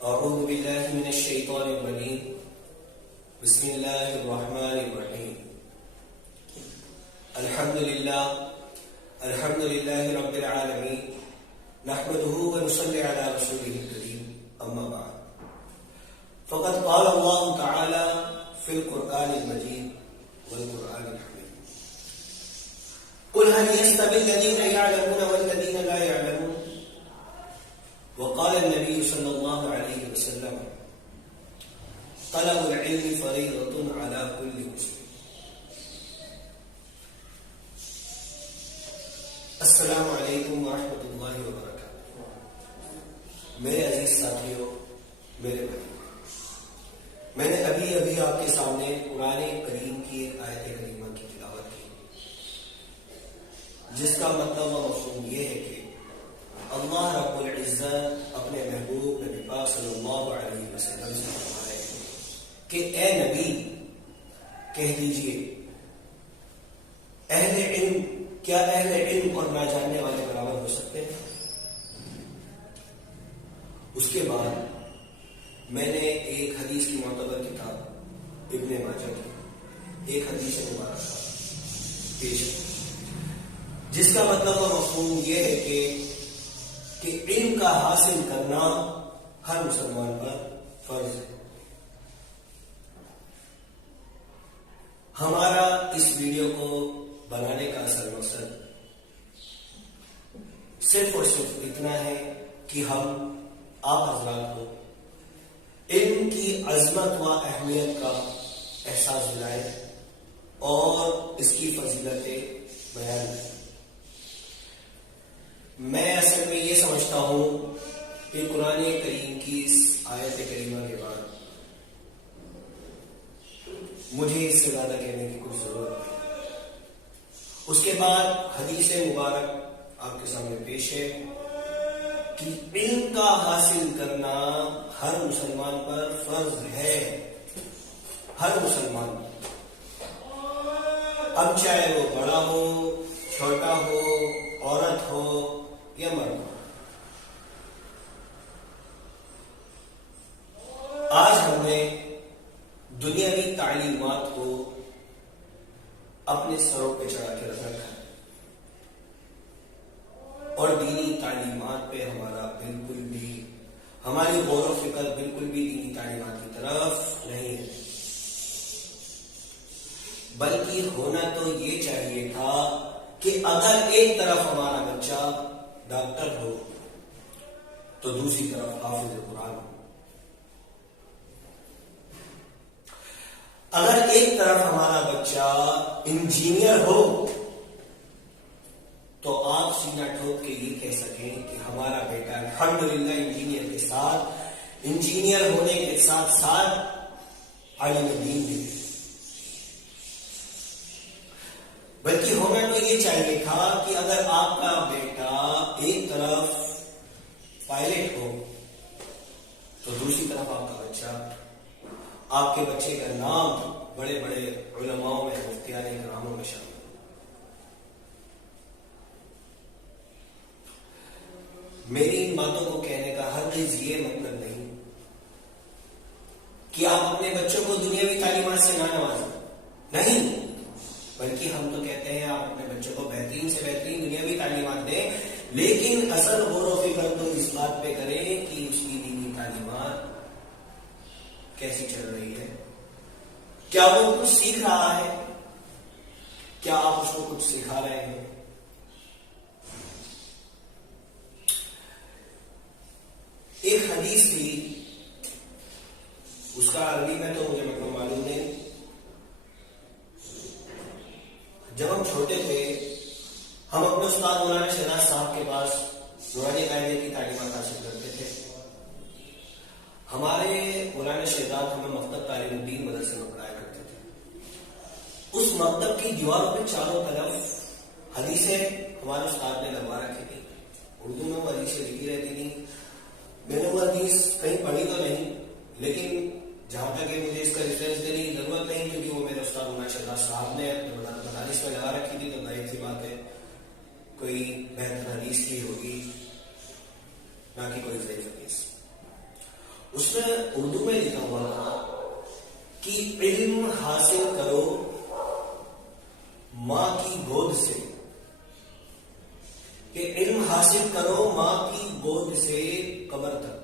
أعوذ بالله من الشيطان الرجيم بسم الله الرحمن الرحيم الحمد لله رب العالمين نحمده ونصلي على رسوله الكريم أما بعد فقد قال الله تعالى في القرآن المجيد والقرآن الحميد قل هل يستوي الذين يعلمون والذين لا يعلمون وقال النبي صلى الله عليه وسلم طلب العلم فريضة على كل مسلم. السلام علیکم ورحمۃ اللہ وبرکاتہ. میرے عزیز ساتھیوں، میرے بھائی، میں نے ابھی آپ کے سامنے قرآن کریم کی ایک آیت کریمہ کی تلاوت کی، جس کا مطلب و مفہوم یہ ہے کہ اللہ رب العزت اپنے محبوب نبی پاک صلی اللہ علیہ وسلم سے فرما رہے ہیں کہ اے نبی کہہ دیجئے کیا اہل علم اور نہ جاننے والے برابر ہو سکتے ہیں؟ اس کے بعد میں نے ایک حدیث کی معتبر کتاب ابن ماجہ کی ایک حدیث مبارکہ پیش کی، جس کا مطلب و مفہوم یہ ہے کہ علم کا حاصل کرنا ہر مسلمان پر فرض ہے. ہمارا اس ویڈیو کو بنانے کا اصل مقصد صرف اور صرف اتنا ہے کہ ہم آپ حضرات کو علم کی عظمت و اہمیت کا احساس دلائیں اور اس کی فضیلتیں بیان کریں. میں اصل میں یہ سمجھتا ہوں کہ قرآن کریم کی اس آیت کریمہ کے بعد مجھے اس سے زیادہ کہنے کی کچھ ضرورت نہیں. اس کے بعد حدیث مبارک آپ کے سامنے پیش ہے کہ علم کا حاصل کرنا ہر مسلمان پر فرض ہے. ہر مسلمان، اب چاہے وہ بڑا ہو، چھوٹا ہو، عورت ہو یا مرد ہو. آج ہم نے دنیاوی تعلیمات کو اپنے سروں پہ چڑھا کے رکھا ہے اور دینی تعلیمات پہ ہماری غور و فکر بالکل بھی دینی تعلیمات کی طرف نہیں ہے. بلکہ ہونا تو یہ چاہیے تھا کہ اگر ایک طرف ہمارا بچہ ڈاکٹر ہو تو دوسری طرف حافظ قرآن ہو. اگر ایک طرف ہمارا بچہ انجینئر ہو تو آپ سینہ ٹھوک کے یہ کہہ سکیں کہ ہمارا بیٹا الحمدللہ انجینئر ہونے کے ساتھ ساتھ عالم دین بھی. بلکہ ہونا تو یہ چاہیے تھا کہ اگر آپ کا بیٹا ایک طرف پائلٹ ہو تو دوسری طرف آپ کا بچہ، آپ کے بچے کا نام بڑے بڑے علماء میں، مفتیان کراموں میں شامل. میری ان باتوں کو کہنے کا ہرگز یہ مطلب نہیں کہ آپ اپنے بچوں کو دنیاوی تعلیمات سے نہ نوازیں، نہیں، بلکہ ہم تو کہتے ہیں آپ اپنے بچوں کو بہترین سے بہترین دنیاوی تعلیمات دیں، لیکن اصل غور و فکر تو اس بات پہ کریں کہ اس کی دینی تعلیمات کیسی چل رہی ہے. کیا وہ کچھ سیکھ رہا ہے؟ کیا آپ اس کو کچھ سکھا رہے ہیں؟ ایک حدیث تھی، اس کا عربی میں تو مجھے مطلب معلوم نہیں. جب ہم چھوٹے تھے ہم اپنے استاد مولانا شہزاد صاحب کے پاس نورانی قاعدے کی تعلیمات حاصل کرتے تھے. ہمارے مولانا شہزاد ہمیں مکتب تعلیم الدین مدرسے میں پڑھایا کرتے تھے. اس مکتب کی دیواروں پہ چاروں طرف حدیثیں ہمارے استاد نے لگوا رکھی تھی. اردو میں وہ حدیثیں لکھی رہتی تھی. میں نے وہ حدیث کہیں پڑھی تو نہیں، لیکن جہاں تک کہ مجھے اس کا ریفرنس دینے کی ضرورت نہیں، کیونکہ وہ میرے استاد مولانا شہزاد صاحب نے مدارس میں لگا رکھی تھی، تو ظاہر سی بات ہے کوئی بہتر حدیث کی ہوگی، نہ کہ کوئی ضعیف حدیث. اس میں اردو میں لکھا ہوا تھا کہ علم حاصل کرو ماں کی گود سے، کہ علم حاصل کرو ماں کی گود سے قبر تک.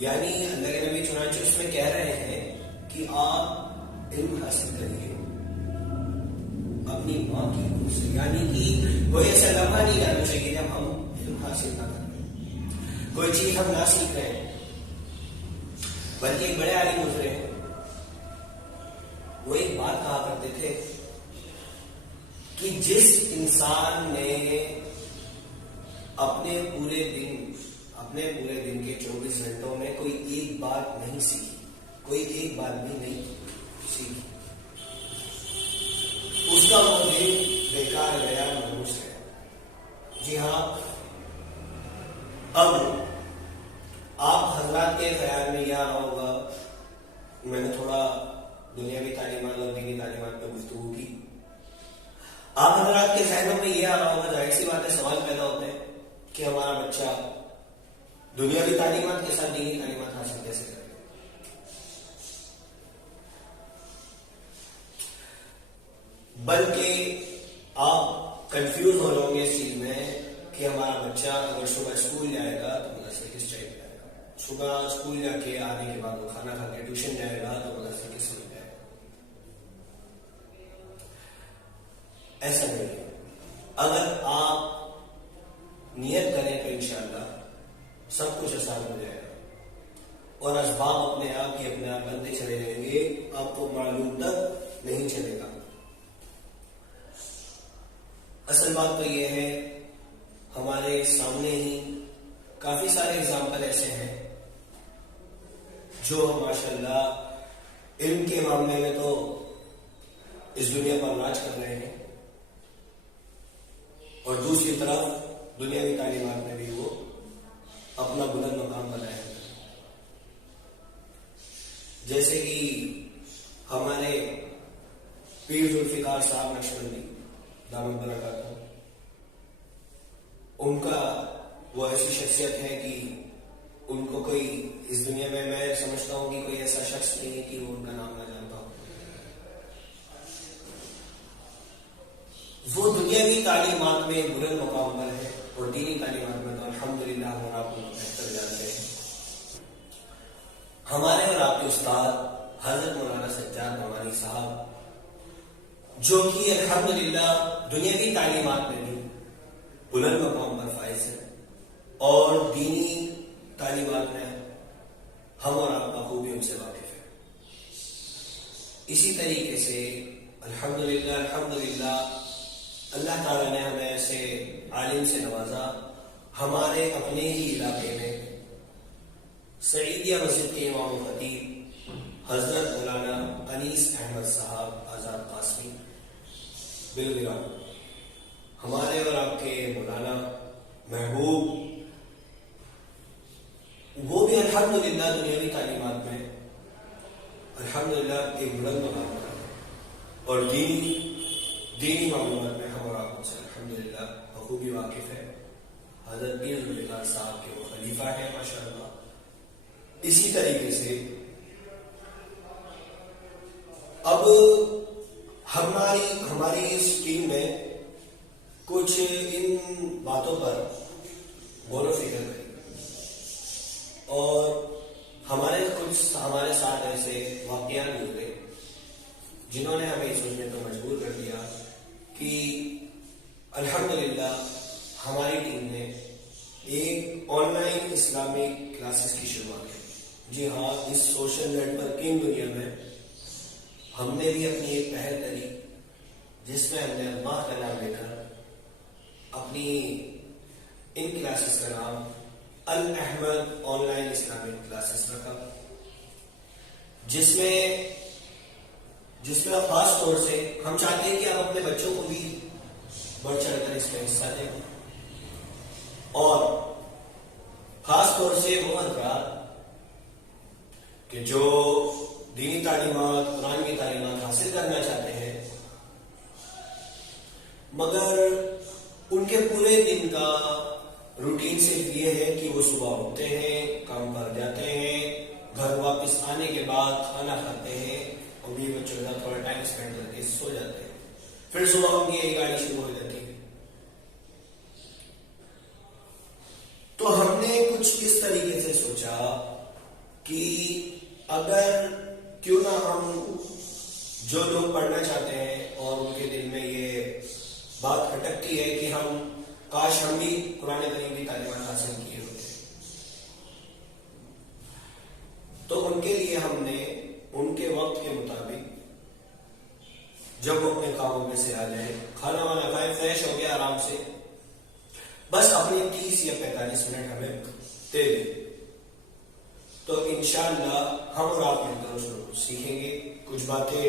یعنی اللہ کے نبی چنانچہ اس میں کہہ رہے ہیں کہ آپ علم حاصل کریے اپنی ماں کی گود سے. یعنی کہ کوئی ایسا لمحہ نہیں آنا چاہیے جب ہم علم حاصل نہ کر رہے ہیں، کوئی چیز ہم نہ سیکھ رہے ہیں. بلکہ ایک بڑے عالم گزرے ہیں، وہ ایک بات کہا کرتے تھے کہ جس انسان نے اپنے پورے دن کے 24 گھنٹوں میں کوئی ایک بات نہیں سیکھی، کوئی ایک بات بھی نہیں سیکھی، اس کا وہ دن بیکار گیا، منحوس ہے. جی ہاں، اب آپ حضرات کے خیال میں یہ آ رہا ہوگا، میں نے تھوڑا دنیاوی تعلیمات اور دینی تعلیمات پہ گفتگو کی، آپ حضرات کے ذہنوں میں یہ آ رہا ہوگا، ظاہر سی بات ہے سوال پیدا ہوتے ہیں کہ ہمارا بچہ دنیاوی تعلیمات کے ساتھ دینی تعلیمات حاصل کیسے کرے. بلکہ آپ کنفیوز ہو رہے ہوں گے اس چیز میں کہ ہمارا بچہ اگر صبح اسکول جائے گا تو مدرسے کس ٹائم جائے گا، صبح اسکول جا کے آنے کے بعد وہ کھانا کھا کے ٹیوشن جائے گا تو مدرسے کس سمجھ جائے گا. ایسا نہیں ہے. اگر آپ نیت کریں تو انشاءاللہ سب کچھ آسان ہو جائے گا اور اسباب اپنے آپ بنتے چلے جائیں گے، آپ کو معلوم تک نہیں چلے گا. اصل بات تو یہ ہے، ہمارے سامنے ہی کافی سارے اگزامپل ایسے ہیں جو ماشاءاللہ علم کے معاملے میں تو اس دنیا پر راج کر رہے ہیں اور دوسری طرف دنیاوی تعلیمات میں بھی وہ اپنا بلند مقام بنائے ہیں. جیسے کہ ہمارے پیر ذوالفقار صاحب نقشبندی دامت برکاتہ، ان کا وہ ایسی شخصیت ہے کہ ان کو کوئی اس دنیا میں سمجھتا ہوں کہ کوئی ایسا شخص نہیں کہ وہ ان کا نام نہ جانتا ہو. وہ دنیاوی تعلیمات میں بلند مقام پر ہے اور دینی تعلیمات میں تو الحمدللہ ہم آپ کو بہتر جانتے ہیں. ہمارے اور آپ کے استاد حضرت مولانا سجاد نعمانی صاحب، جو کہ الحمدللہ دنیاوی تعلیمات میں بھی بلند مقام پر فائز ہے اور دینی تعلیمات میں ہم اور آپ بخوبی ان سے واقف ہیں. اسی طریقے سے الحمدللہ اللہ تعالیٰ نے ہمیں ایسے عالم سے نوازا. ہمارے اپنے ہی علاقے میں سعیدیہ مسجد کے امام و خطیب حضرت مولانا انیس احمد صاحب آزاد قاسمی بالگرام، ہمارے اور آپ کے مولانا محبوب، وہ بھی الحمدللہ دنیاوی تعلیمات میں الحمدللہ ایک بلند مقام پر اور دینی معلومات میں ہم اور آپ سے الحمدللہ بخوبی واقف ہے. حضرت پیر ذوالفقار صاحب کے وہ خلیفہ ہیں ماشاءاللہ. اسی طریقے سے اب ہماری اس ٹیم میں کچھ ان باتوں پر غور و فکر کریں اور ہمارے ساتھ ایسے واقعات گزرے جنہوں نے ہمیں سوچنے پر مجبور کر دیا کہ الحمدللہ ہماری ٹیم نے ایک آن لائن اسلامک کلاسز کی شروعات کی. جی ہاں، اس سوشل نیٹ ورکنگ دنیا میں ہم نے بھی اپنی ایک پہل کری جس میں ہم نے اللہ کا نام لے کر اپنی ان کلاسز کا نام الاحمد آن لائن اسلامک کلاسز رکھا، جس میں خاص طور سے ہم چاہتے ہیں کہ آپ اپنے بچوں کو بھی بڑھ چڑھ کر اس میں حصہ دیں اور خاص طور سے وہ حضرات کہ جو دینی تعلیمات، قرآن کی تعلیمات حاصل کرنا چاہتے ہیں مگر ان کے پورے دن کا روٹین صرف یہ ہے کہ وہ صبح اٹھتے ہیں، کام پر جاتے ہیں، گھر واپس آنے کے بعد کھانا کھاتے ہیں اور بھی بچوں کے ساتھ تھوڑا ٹائم اسپینڈ کر کے سو جاتے ہیں، پھر صبح ان کی گاڑی شروع ہو جاتی ہے۔ تو ہم نے کچھ اس طریقے سے سوچا کہ اگر کیوں نہ ہم جو لوگ پڑھنا چاہتے ہیں اور ان کے دل میں یہ بات کھٹکتی ہے کہ کاش ہم بھی قرآن کریم کی تعلیمات حاصل کیے ہوتے، تو ان کے لیے ہم نے ان کے وقت کے مطابق جب وہ اپنے کاموں میں سے آ جائیں، کھانا وانا کھائیں، فریش ہو گیا آرام سے، بس اپنے 30 یا 45 منٹ ہمیں دے دیں، تو انشاءاللہ ہم اور آپ مل کر اس کو سیکھیں گے، کچھ باتیں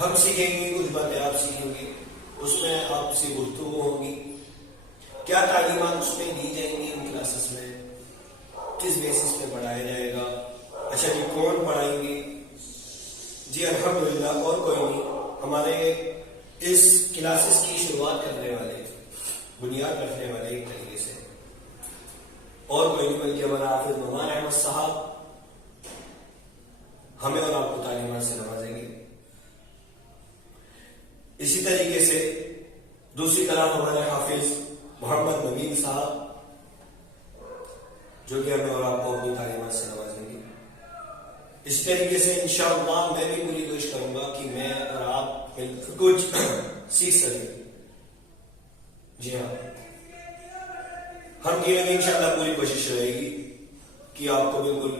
ہم سیکھیں گے، کچھ باتیں آپ سیکھیں گے، اس میں آپ سے گفتگو ہوگی، کیا تعلیمات اس میں دی جائیں گی ان کلاسز میں، کس بیسس پہ پڑھایا جائے گا، اچھا جی کون پڑھائیں گے؟ جی الحمدللہ اور کوئی نہیں، ہمارے اس کلاسز کی شروعات کرنے والے، بنیاد رکھنے والے ایک طریقے سے اور کوئی نہیں بلکہ ہمارا حافظ نعمان احمد صاحب ہمیں اور آپ کو تعلیمات سے نوازیں گے۔ اسی طریقے سے دوسری طرف ہمارے حافظ محمد نبیل صاحب جو کہ ہمیں اور آپ کو اپنی تعلیمات سے نوازیں گے۔ اس طریقے سے انشاءاللہ میں بھی پوری کوشش کروں گا کہ میں اور آپ کچھ سیکھ سکیں۔ جی ہاں، ہم یہ انشاءاللہ پوری کوشش رہے گی کہ آپ کو بالکل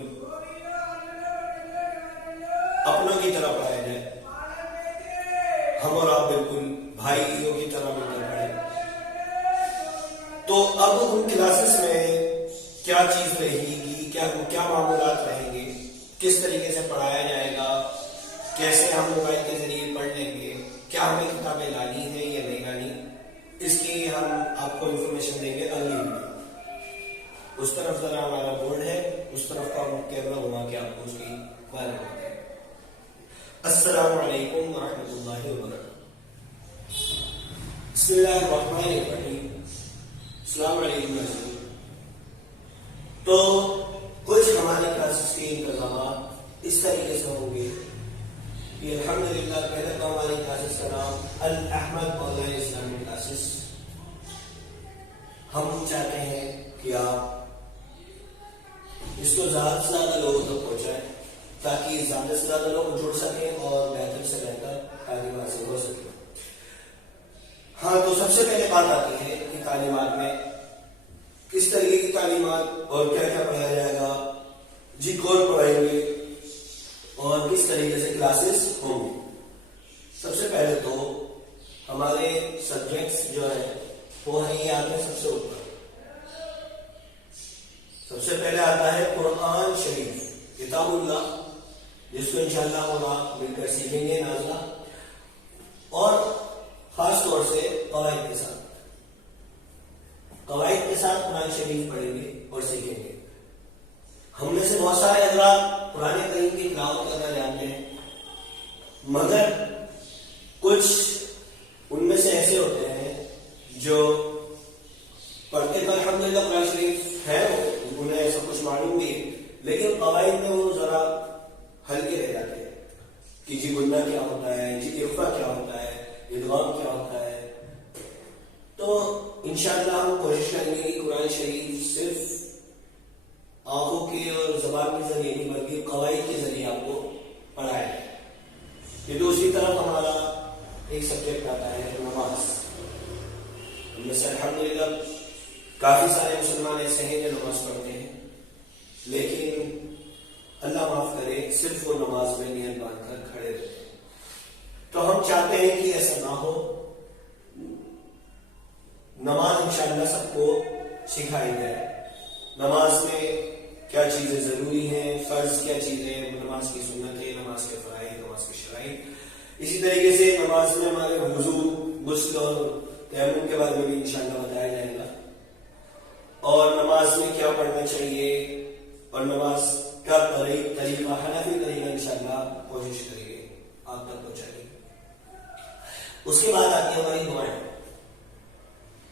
اپنوں کی طرح پڑھایا جائے، ہم اور آپ بالکل بھائیوں کی طرح مل کر پڑھیں۔ تو اب ان کلاسز میں کیا چیز رہے گی، کیا معمولات رہیں گے، کس طریقے سے پڑھایا جائے گا، کیسے ہم موبائل کے ذریعے پڑھ لیں گے، کیا ہمیں کتابیں لانی ہیں یا نہیں لانی، اس کی ہم آپ کو انفارمیشن دیں گے اگلی ویڈیو۔ اس طرف ذرا ہمارا بورڈ ہے، اس طرف کا ہم کیمرہ گھما کے آپ کو اس کی بارے میں۔ السلام علیکم ورحمۃ اللہ وبرکاتہ۔ بسم اللہ الرحمن الرحیم۔ السلام علیکم۔ تو کچھ ہمارے کلاسز کے انتظامات اس طریقے سے ہوں گے کہ الحمدللہ پہلے تو ہماری کلاسز کا نام الاحمد آن لائن اسلامک کلاسز۔ ہم چاہتے ہیں کہ آپ اس کو زیادہ سے زیادہ لوگوں تک پہنچائیں تاکہ زیادہ سے زیادہ لوگ جڑ سکیں اور بہتر سے بہتر تعلیم حاصل ہو سکے۔ ہاں، تو سب سے پہلے بات آتی ہے کہ تعلیمات میں کس طریقے کی تعلیمات اور کیا کیا پڑھایا جائے گا، جی کون پڑھائیں گے اور کس طریقے سے کلاسز ہوں گے۔ سب سے پہلے تو ہمارے سبجیکٹس جو ہیں وہ ہیں، یہ آتے ہیں سب سے اوپر۔ سب سے پہلے آتا ہے قرآن شریف، کتاب اللہ، جس کو انشاءاللہ ہم آپ مل کر سیکھیں گے نازلہ، اور خاص طور سے قواعد کے ساتھ قرآن شریف پڑھیں گے اور سیکھیں گے۔ ہم میں سے بہت سارے حضرات قرآن کریم کی تلاوت کرنا جانتے ہیں، مگر کچھ ان میں سے ایسے ہوتے ہیں جو پڑھتے تو الحمدللہ قرآن شریف ہے، انہیں سب کچھ معلوم بھی ہے، لیکن قواعد میں وہ ذرا ہلکے رہ جاتے ہیں کہ جی گنہ کیا ہوتا ہے، جی اخفا کیا ہوتا ہے، ادغام کیا ہوتا ہے۔ تو انشاءاللہ ہم کوشش کریں گے کہ قرآن شریف صرف آنکھوں کے اور زبان کے ذریعے نہیں بلکہ قواعد کے ذریعے آپ کو پڑھایا جائے۔ پھر دوسری طرف ہمارا ایک سبجیکٹ آتا ہے نماز۔ ہم میں سے الحمدللہ کافی سارے مسلمان ایسے ہیں جو نماز پڑھتے ہیں، لیکن اللہ معاف کرے صرف وہ نماز میں نیت باندھ کر کھڑے رہتے ہیں۔ تو ہم چاہتے ہیں کہ ایسا نہ ہو، نماز انشاءاللہ سب کو سکھائی جائے۔ نماز میں کیا چیزیں ضروری ہیں، فرض کیا چیزیں، نماز کی سنتیں، نماز کے فرائض، نماز کے شرائط۔ اسی طریقے سے نماز میں ہمارے وضو، غسل اور تیمم کے بارے میں بھی انشاءاللہ بتایا جائے گا، اور نماز میں کیا پڑھنا چاہیے اور نماز کا طریقہ حنفی طریقہ انشاءاللہ کوشش کریں گے آپ تک پہنچانے کی۔ اس کے بعد آتی ہے ہماری دعائیں۔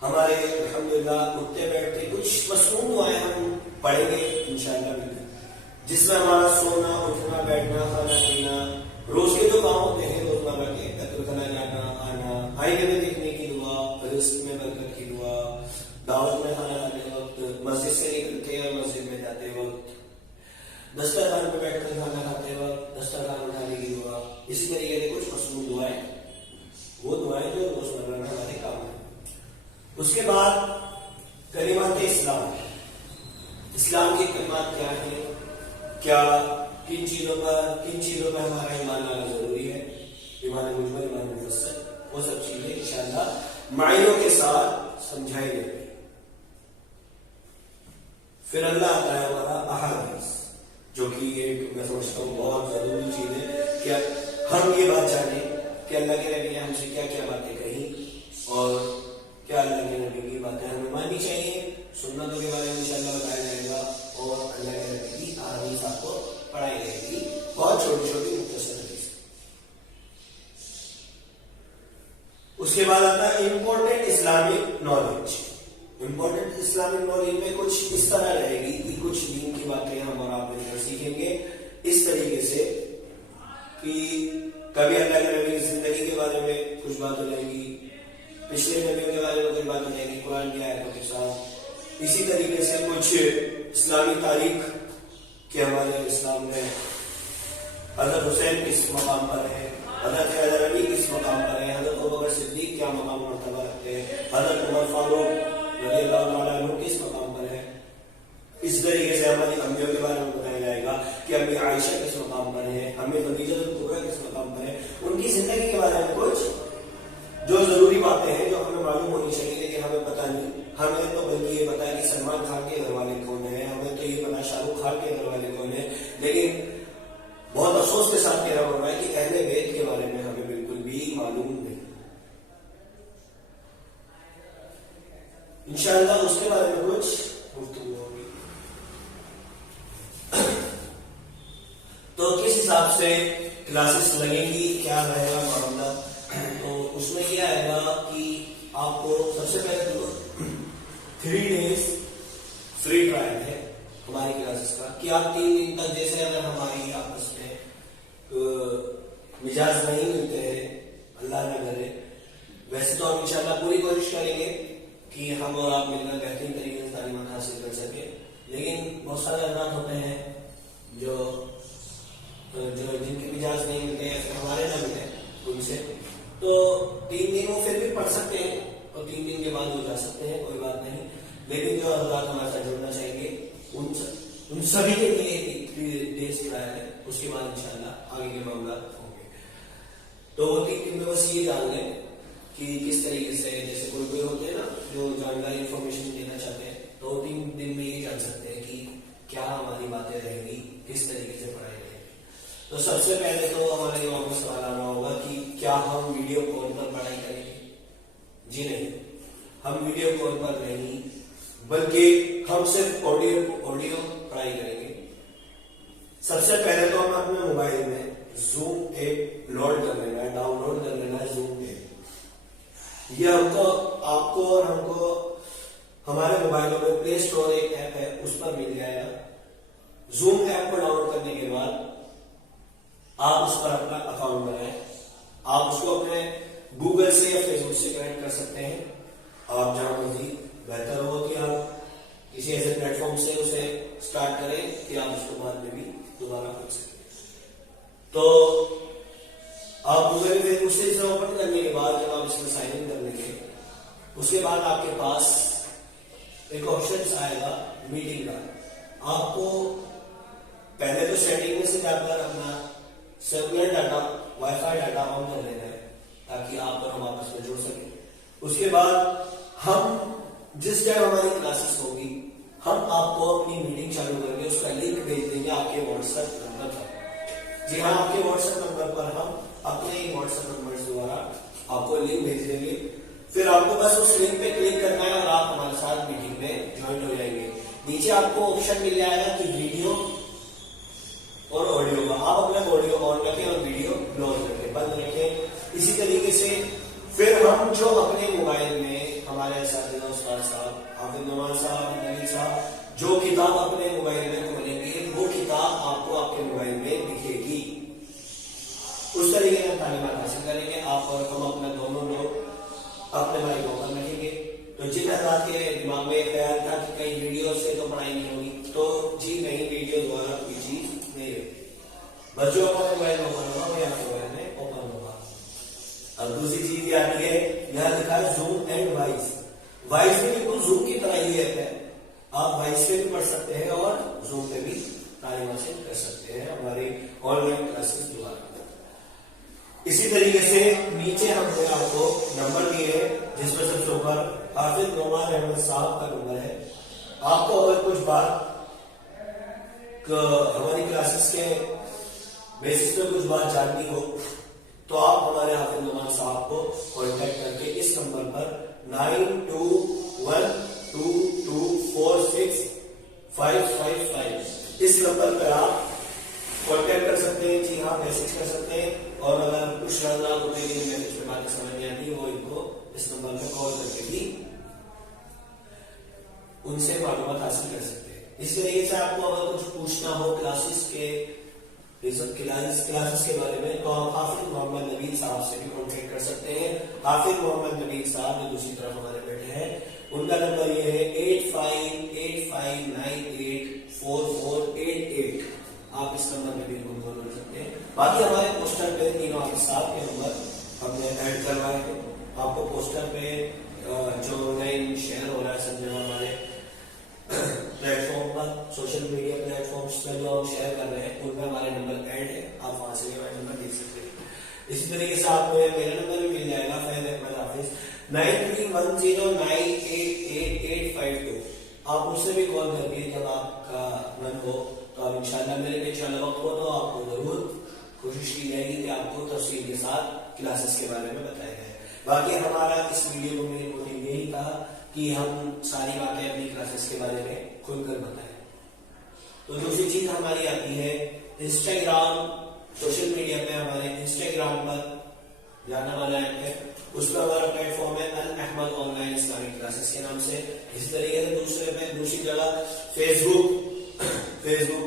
ہمارے الحمدللہ اٹھتے بیٹھتے کچھ مصنون دعائیں ہم پڑھیں گے انشاءاللہ، جس میں ہمارا سونا، اٹھنا، بیٹھنا، کھانا پینا، روز کے جو کام ہوتے ہیں روزمرہ کے، خلا جانا آنا، آئینے میں دیکھنے کی دعا، رزق میں برکت کی دعا، دعوت میں کھانا کھاتے وقت، مسجد سے نکلتے ہیں مسجد میں جاتے وقت، دسترخوان پہ بیٹھ کر کھانا کھاتے وقت دسترخوان اٹھانے کی دعا، اسی طریقے سے کچھ مصنون دعائیں، وہ دعائیں جو روزمرہ میں ہمارے کام ہیں۔ اس کے بعد کلمات اسلام، اسلام کی کلمات کیا ہیں، کیا کن چیزوں پر ہمارا ایمان لانا ضروری ہے، ایمان مجمل، ایمان مفصل، وہ سب چیزیں انشاءاللہ معنیوں کے ساتھ سمجھائی جائیں گی۔ پھر اللہ آتا ہے ہمارا احادیث، جو کہ ایک میں سمجھتا ہوں بہت ضروری چیز ہے کہ ہم یہ بات جانیں کہ اللہ کے نبی نے ہم سے کیا کیا باتیں کہی اور کیا اللہ کے نبی کی باتیں ہمیں ماننی چاہیے، سنتوں کے بارے میں انشاءاللہ بتایا جائے گا، اور اللہ کے نبی کی احادیث آپ کو پڑھائی جائے گی، بہت چھوٹی چھوٹی مختصر حدیث۔ اس کے بعد آتا ہے important Islamic knowledge. Important Islamic knowledge میں کچھ اس طرح رہے گی کہ کچھ دین کی باتیں ہم اور آپ مل کر سیکھیں گے اس طریقے سے کہ کبھی اللہ کے نبی کی زندگی کے بارے میں کچھ بات ہو جائے گی، پچھلے نبیوں کے بارے میں کچھ بات ہو جائے گی، قرآن کی آیتوں کے ساتھ، اسی طریقے سے کچھ اسلامی تاریخ کہ ہمارے اسلام میں حضرت حسین کس مقام پر ہے، حضرت حیدر علی کس مقام پر ہے، حضرت ابوبکر صدیق کیا مقام مرتبہ رکھتے ہیں، حضرت عمر فاروق رضی اللہ تعالیٰ عنہ کس مقام پر ہے۔ اس طریقے سے ہماری امیوں کے بارے میں بتایا جائے گا کہ امی عائشہ کس مقام پر ہے، امی خدیجہ الکبریٰ کس مقام پر ہے، ان کی زندگی کے بارے میں کچھ جو ضروری باتیں ہیں جو ہمیں معلوم ہونی چاہیے لیکن ہمیں پتہ نہیں۔ ہمیں تو بلکہ یہ پتا ہے کہ سلمان خان کے گھر والے کون ہیں، ہمیں تو یہ پتا شاہ رخ خان کے گھر والے کون ہیں، لیکن بہت افسوس کے ساتھ کہنا پڑ رہا ہے کہ اہل بیت کے بارے میں ہمیں بالکل بھی معلوم نہیں۔ انشاءاللہ اس کے بارے میں کچھ گفتگو ہوگی۔ تو کس حساب سے کلاسز لگیں گی، کیا رہے گا معاملہ، تو اس میں یہ آئے گا کہ آپ کو سب سے پہلے تو 3 days فری ٹرائل ہے ہماری کلاسز کا، کہ آپ 3 دن تک، جیسے اگر ہماری آپس میں مزاج نہیں ملتے ہیں، اللہ نہ کرے، ویسے تو ہم انشاءاللہ پوری کوشش کریں گے کہ ہم اور آپ مل کر بہترین طریقے سے تعلیمات حاصل کر سکیں، لیکن بہت سارے افراد ہوتے ہیں جو جن کے مزاج نہیں ملتے ہیں، ہمارے نہ ملے ان سے، تو 3 دن وہ پھر بھی پڑھ سکتے ہیں اور 3 دن کے بعد وہ جا سکتے ہیں، کوئی بات نہیں، لیکن جو حضرات ہمارے ساتھ جڑنا چاہیں گے ان سبھی کے لیے 3 days ٹرائل ہے، اس کے بعد انشاءاللہ آگے کے معاملات ہوں گے۔ تو 3 دن میں بس یہ جان لیں کہ کس طریقے سے، جیسے کوئی ہوتے ہیں نا جو جانکاری انفارمیشن دینا چاہتے ہیں، تو 3 دن میں یہ جان سکتے ہیں کہ کیا ہماری باتیں رہیں گی، کس طریقے سے پڑھائی جائے گی۔ تو سب سے پہلے تو ہمارے دماغ میں سوال آنا ہوگا کہ کیا ہم ویڈیو کال پر پڑھائی کریں گے؟ جی نہیں، ہم ویڈیو کال پر نہیں بلکہ ہم صرف آڈیو پڑھائی کریں گے۔ سب سے پہلے تو ہم اپنے موبائل میں زوم ایپ لوڈ کر لینا ہے، ڈاؤن لوڈ کر لینا ہے زوم ایپ۔ یہ آپ کو اور ہم کو ہمارے موبائلوں میں پلے اسٹور ایک ایپ ہے اس پر مل جائے گا۔ زوم ایپ کو ڈاؤن لوڈ کرنے کے بعد آپ اس پر اپنا اکاؤنٹ بنائیں، آپ اس کو اپنے گوگل سے یا فیس بک سے کنیکٹ کر سکتے ہیں، آپ جہاں مزید بہتر ہو کہ آپ کسی ایسے پلیٹ فارم سے اسے سٹارٹ کریں کہ آپ اس کو بعد میں بھی دوبارہ کر سکیں۔ تو آپ گوگل پہ اسے اوپن کرنے کے بعد جب آپ اس میں سائن ان کر لیں گے، اس کے بعد آپ کے پاس ایک آپشن آئے گا میٹنگ کا۔ آپ کو پہلے تو سیٹنگ میں سے جا کر اپنا cellular data, wifi data on کر لینا ہے تاکہ آپ اور ہم آپس میں جڑ سکیں۔ اس کے بعد ہم جس ٹائم ہماری کلاسز ہوگی ہم آپ کو اپنی میٹنگ چالو کر کے اس کا لنک بھیج دیں گے آپ کے واٹس ایپ نمبر پر۔ جی ہاں، آپ کے واٹس ایپ نمبر پر ہم اپنے ہی واٹس ایپ نمبر دوارا آپ کو لنک بھیج دیں گے، پھر آپ کو بس اس لنک پہ کلک کرنا ہے اور آپ ہمارے ساتھ میٹنگ میں جوائن ہو جائیں گے۔ نیچے آپ کو آپشن مل جائے گا کہ ویڈیو اور آڈیو کا، آپ اپنا آڈیو آن رکھیں اور ویڈیو کلوز رکھیں، بند رکھیں۔ اسی طریقے سے پھر ہم جو اپنے موبائل میں ہمارے اساتذہ استاد صاحب، حافظ نواز صاحب، نوید جو کتاب اپنے موبائل میں کھولیں گے وہ کتاب آپ کو آپ کے موبائل میں دکھے گی. اس طریقے سے ہم تعلیمات حاصل کریں گے. آپ اور ہم اپنا دونوں لوگ اپنے بھائی کو اوپن رکھیں گے. تو جن حضرات کے دماغ میں خیال تھا کہ کئی ویڈیو سے تو پڑھائی نہیں ہوگی, تو جی نہیں, ویڈیو دوارا کوئی چیز نہیں ہوگی. بس جو ہمارے موبائل میں اوپن ہوگا وہ آپ کے موبائل میں اوپن ہوگا. اب دوسری چیز یہ آتی ہے, یہاں لکھا ہے زوم اینڈ وائس. وائس بھی بالکل زوم کی طرح ہی ایپ ہے. آپ وائس پہ بھی پڑھ سکتے ہیں اور زوم پہ بھی تعلیم حاصل کر سکتے ہیں ہماری آن لائن کلاسز دوارا. اسی طریقے سے نیچے ہم نے آپ کو نمبر دیے ہیں, جس میں سب سے اوپر حافظ نعمان احمد صاحب کا نمبر ہے. آپ کو اگر کچھ بات ہماری کلاسز کے بیسس پہ کچھ بات جاننی ہو تو آپ ہمارے حافظ نعمان صاحب کو کانٹیکٹ کر کے اس نمبر پر 9212246555 اس نمبر پر آپ کانٹیکٹ کر سکتے ہیں. جی ہاں, میسج کر سکتے ہیں. اور اگر کچھ حضرات ہوتے ہیں میسج پہ باتیں سمجھ نہیں آتی, وہ ان کو اس نمبر پہ کال کر کے بھی ان سے معلومات حاصل کر سکتے ہیں. اس طریقے سے آپ کو اگر کچھ پوچھنا ہو کلاسز کے بارے میں تو آپ حافظ محمد نبیل صاحب سے بھی کانٹیکٹ کر سکتے ہیں. حافظ محمد نبیل صاحب جو دوسری طرف ہمارے بیٹھے ہیں, ان کا نمبر یہ ہے 8585984488. آپ اس نمبر میں بھی کال کر سکتے ہیں. باقی ہمارے پوسٹر پہ تینوں حافظ صاحب کے نمبر ہم نے ایڈ کروائے ہیں. آپ کو پوسٹر پہ جو نئے شیئر ہو رہا ہے سب جگہ ہمارے پلیٹ فارم پر, سوشل میڈیا پلیٹ فارمس پہ جو ہم شیئر کر رہے ہیں ان میں ہمارے نمبر ایڈ ہے. آپ وہاں سے ہمارے نمبر دیکھ سکتے ہیں. اسی طریقے سے آپ کو میرا نمبر بھی مل جائے گا, فیض احمد حافظ 9310988852. آپ مجھ سے بھی کال کر کے جب آپ کا من ہو تو آپ انشاءاللہ میرے لیے انشاءاللہ وقت ہو تو آپ کو ضرور کوشش کی جائے گی کہ آپ کو تفصیل کے ساتھ کلاسز کے بارے میں بتایا جائے. باقی ہمارا اس ویڈیو میں موٹیو یہی تھا کہ ہم ساری باتیں اپنی کلاسز کے بارے میں کھل کر بتائیں. تو دوسری چیز ہماری آتی ہے انسٹاگرام. سوشل میڈیا پہ ہمارے انسٹاگرام پر جانا والا ایپ ہے, اس پہ ہمارا پلیٹ فارم ہے الاحمد آن لائن اسلامک کلاسز کے نام سے. اسی طریقے سے دوسری جگہ فیس بک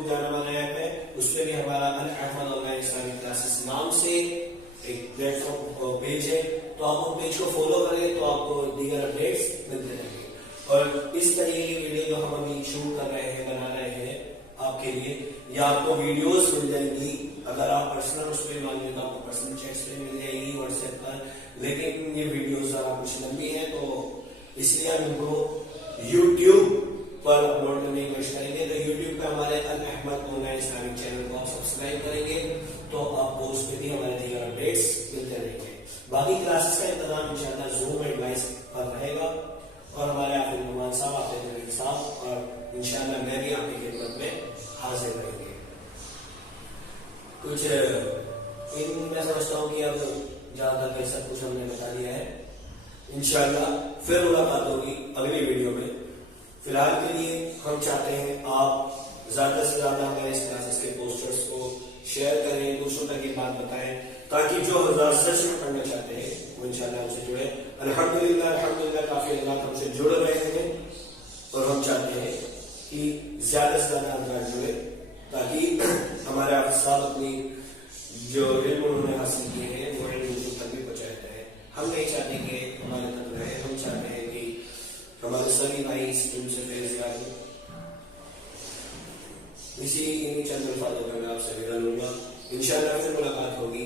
جانا والا ایپ ہے, اس پہ بھی ہمارا الاحمد آن لائن اسلامک کلاسز نام سے ایک پلیٹ فارم پیج ہے. تو آپ وہ پیج کو فالو کریں تو آپ کو دیگر اپڈیٹس ملتے رہیں گے. اور اس طریقے کی ویڈیو جو ہم ابھی شوٹ کر رہے ہیں, بنا رہے ہیں آپ کے لیے, یا آپ کو ویڈیوز مل جائیں گی. اگر آپ پرسنل اس پہ مانگیں تو آپ کو پرسنل چیٹس پہ مل جائے گی واٹس ایپ پر. لیکن یہ ویڈیوز ذرا کچھ لمبی ہیں تو اس لیے ہم ان کو یوٹیوب پر اپلوڈ کرنے کی کوشش کریں گے. تو یوٹیوب پہ ہمارے الاحمد آن لائن اسلامک چینل کو آپ سبسکرائب کریں گے تو آپ کو اس پہ بھی ہمارے دیگر اپڈیٹس ملتے رہیں گے. باقی کلاسز کا انتظام انشاءاللہ زوم اینڈ وائس پر رہے گا, اور ہمارے حافظ نعمان صاحب, حافظ نبیل صاحب اور انشاءاللہ میں بھی آپ کی خدمت میں حاضر رہیں گے. کچھ میں سمجھتا ہوں کہ اب زیادہ تر سب کچھ ہم نے بتا دیا ہے. انشاءاللہ پھر ملاقات ہوگی اگلی ویڈیو میں. فی الحال کے لیے ہم چاہتے ہیں آپ زیادہ سے زیادہ ہمارے اس کلاسز کے پوسٹرز کو شیئر کریں, دوسروں تک یہ بات بتائیں تاکہ جو حضرات سچ میں پڑھنا چاہتے ہیں وہ انشاءاللہ ہم سے جڑے. الحمدللہ کافی حضرات ہم سے جڑ رہے ہیں اور ہم چاہتے ہیں کہ زیادہ سے زیادہ حضرات جڑے تاکہ ہمارے حافظ صاحب اپنی جو علم انہوں نے حاصل کیے ہیں وہ علم دوسروں تک بھی پہنچایا جائے. ہم نہیں چاہتے کہ ہمارے تک رہے, ہم چاہتے ہیں کہ ہمارے سبھی بھائی اس علم سے فیض یاب ہوں. اسی چند الفاظوں میں آپ سے ودا لوں گا. انشاءاللہ پھر ملاقات ہوگی